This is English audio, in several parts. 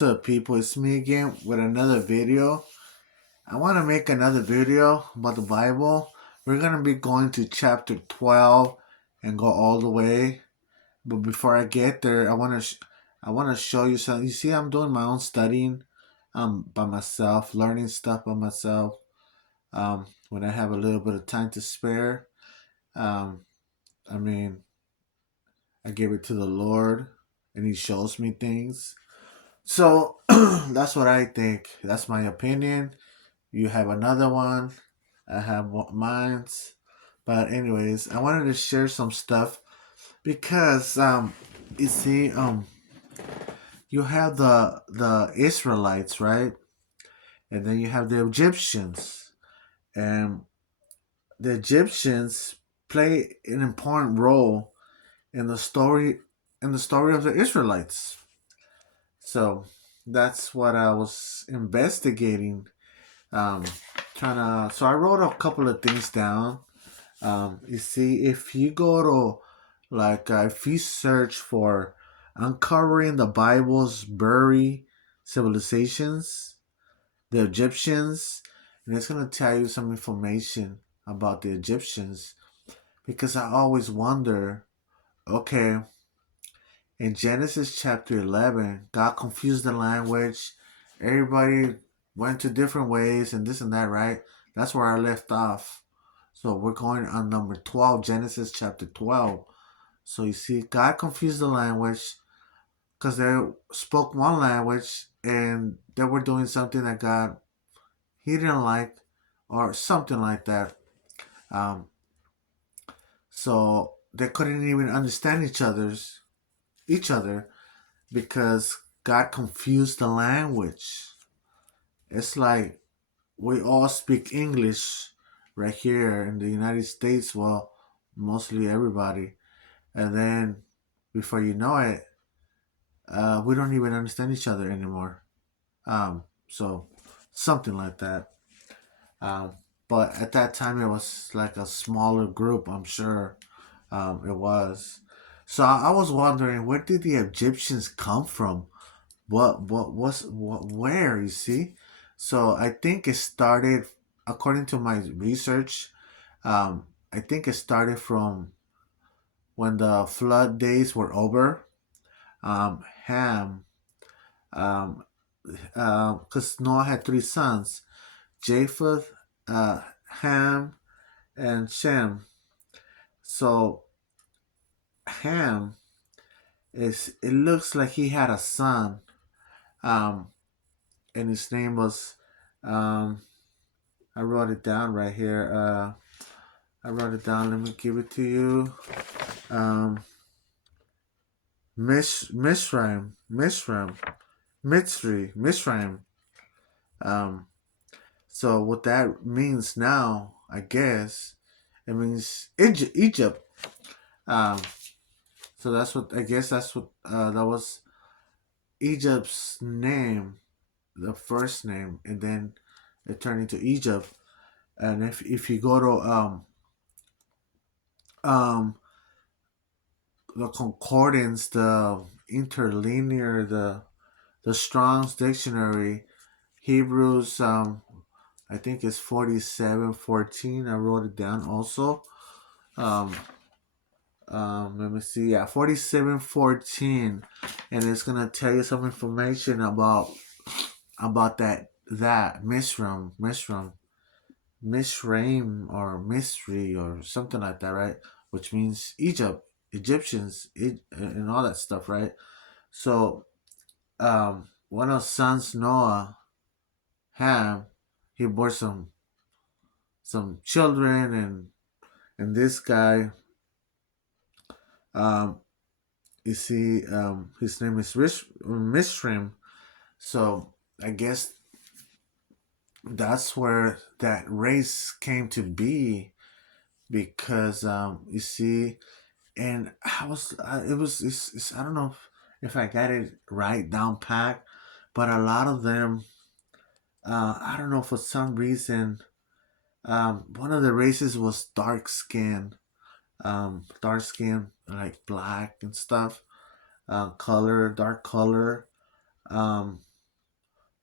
What's up, people? It's me again with another video. I want to make another video about the Bible. We're going to be going to chapter 12 and go all the way. But before I get there, I want to show you something. You see, I'm doing my own studying by myself, learning stuff by myself. When I have a little bit of time to spare, um, I mean, I give it to the Lord and He shows me things. So that's what I think. That's my opinion. You have another one. I have mine's. But anyways, I wanted to share some stuff because you see you have the Israelites, right? And then you have the Egyptians. And the Egyptians play an important role in the story of the Israelites. So that's what I was investigating. Um, so I wrote a couple of things down. You see, if you go to if you search for uncovering the Bible's buried civilizations, the Egyptians, and it's gonna tell you some information about the Egyptians because I always wonder. Okay, in Genesis chapter 11, God confused the language. Everybody went to different ways and this and that, right? That's where I left off. So we're going on number 12, Genesis chapter 12. So you see, God confused the language because they spoke one language and they were doing something that God, He didn't like or something like that. Um, so they couldn't even understand each other because God confused the language. It's like we all speak English right here in the United States. Well, mostly everybody. And then before you know it, we don't even understand each other anymore. So something like that. Um, but at that time, it was like a smaller group. I'm sure it was. So I was wondering, where did the Egyptians come from? Where, you see? So I think it started, according to my research, I think it started from when the flood days were over. Ham, um, because Noah had three sons, Japheth, Ham, and Shem. So Ham it looks like he had a son, um, and his name was, um, I wrote it down right here. I wrote it down. Let me give it to you. Um, Mishraim. Um, so what that means now, I guess, it means Egypt. Um, so that's what I guess that's what that was Egypt's name, the first name, and then it turned into Egypt. And if you go to um the concordance, the interlinear, the Strong's dictionary, Hebrews, I think it's 47:14. I wrote it down also. Um, Let me see. Yeah, 47:14, and it's gonna tell you some information about that Mishraim or mystery or something like that, right? Which means Egypt, Egyptians, and all that stuff, right? So, one of sons Noah, Ham, he bore some children, and this guy, um, you see, his name is Mishrim. So I guess that's where that race came to be because you see, and I don't know if I got it right down pat, but a lot of them, I don't know, for some reason, one of the races was dark skin like black and stuff, dark color.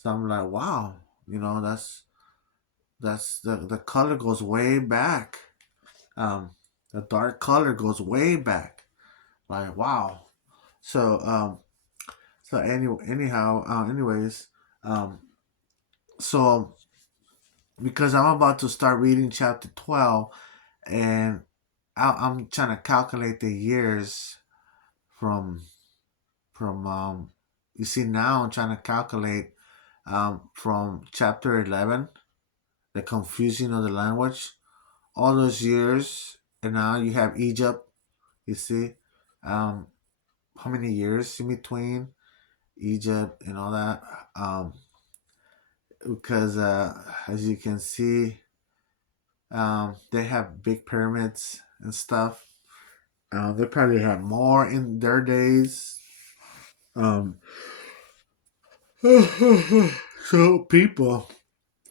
So I'm like, wow, that's the color goes way back. Um, the dark color goes way back. Like, wow. So anyhow, anyways, um, so because I'm about to start reading chapter 12, and I'm trying to calculate the years from from. You see, now I'm trying to calculate from chapter 11, the confusion of the language, all those years, and now you have Egypt. You see, um, how many years in between Egypt and all that? Um, because as you can see, they have big pyramids and stuff. They probably had more in their days. Um, so people,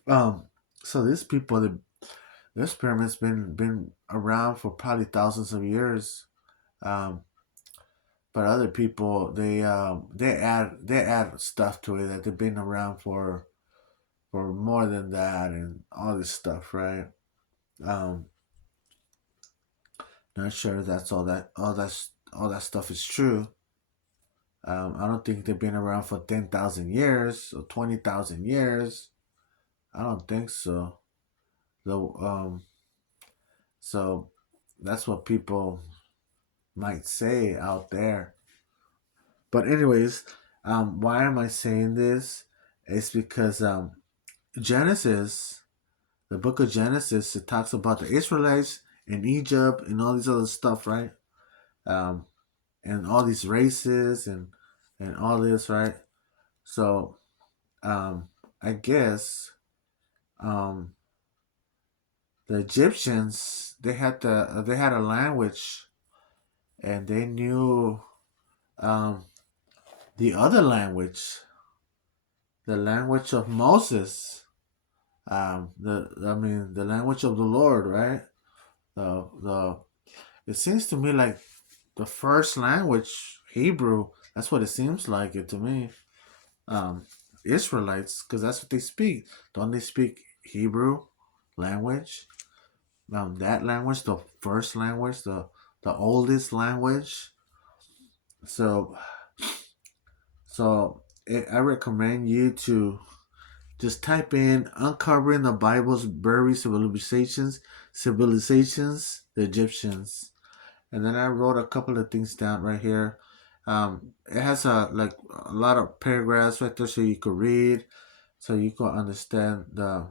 um, so these people, this pyramid's been around for probably thousands of years. Um, but other people, they add stuff to it that they've been around for more than that and all this stuff, right? Um, Not sure if that's all that stuff is true. I don't think they've been around for 10,000 years or 20,000 years. I don't think so. Though, so that's what people might say out there. But anyways, why am I saying this? It's because Genesis, the book of Genesis, it talks about the Israelites in Egypt and all these other stuff, right? Um, and all these races and all this, right? So I guess um, the Egyptians they had a language and they knew um, the other language, the language of Moses. The language of the Lord, right? The It seems to me like the first language, Hebrew. That's what it seems like it to me. Um, Israelites, because that's what they speak. Don't they speak Hebrew language? That language, the first language, the oldest language. So I recommend you to just type in uncovering the Bible's buried civilizations, the Egyptians. And then I wrote a couple of things down right here. It has a lot of paragraphs right there so you could read, so you could understand the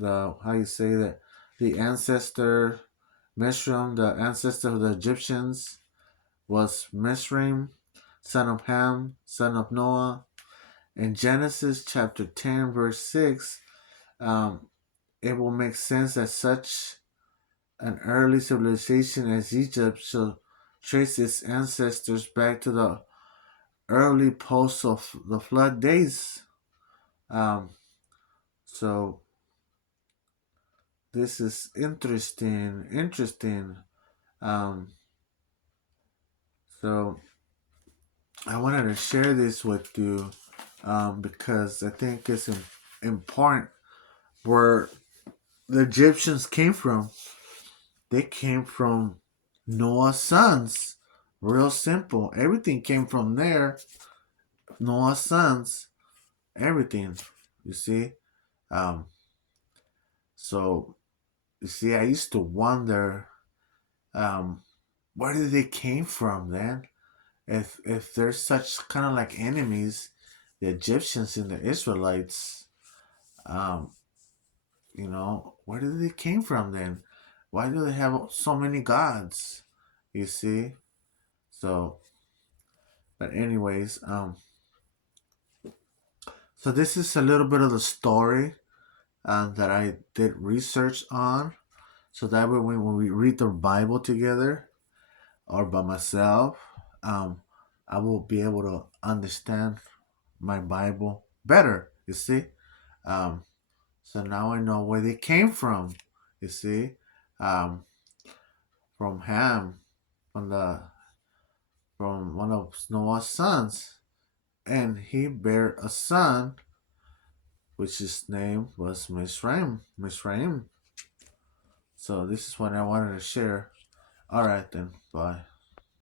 how you say that, the ancestor Mishram, the ancestor of the Egyptians was Mishram, son of Ham, son of Noah. In Genesis chapter 10, verse 6, um, it will make sense that such an early civilization as Egypt shall trace its ancestors back to the early post of the flood days. Um, so this is interesting. Interesting. Um, so I wanted to share this with you because I think it's important where the Egyptians came from. They came from Noah's sons. Real simple. Everything came from there. Noah's sons. Everything. You see? Um, so, you see, I used to wonder um, where did they came from then? If there's such kind of like enemies, the Egyptians and the Israelites, um, where did they came from then? Why do they have so many gods? You see? So, but anyways, so this is a little bit of the story that I did research on. So that way, when we read the Bible together or by myself, um, I will be able to understand my Bible better. You see, um, so now I know where they came from. You see, um, from Ham, from the from one of Noah's sons, and he bare a son which his name was Mizraim. So this is what I wanted to share. Alright then, bye.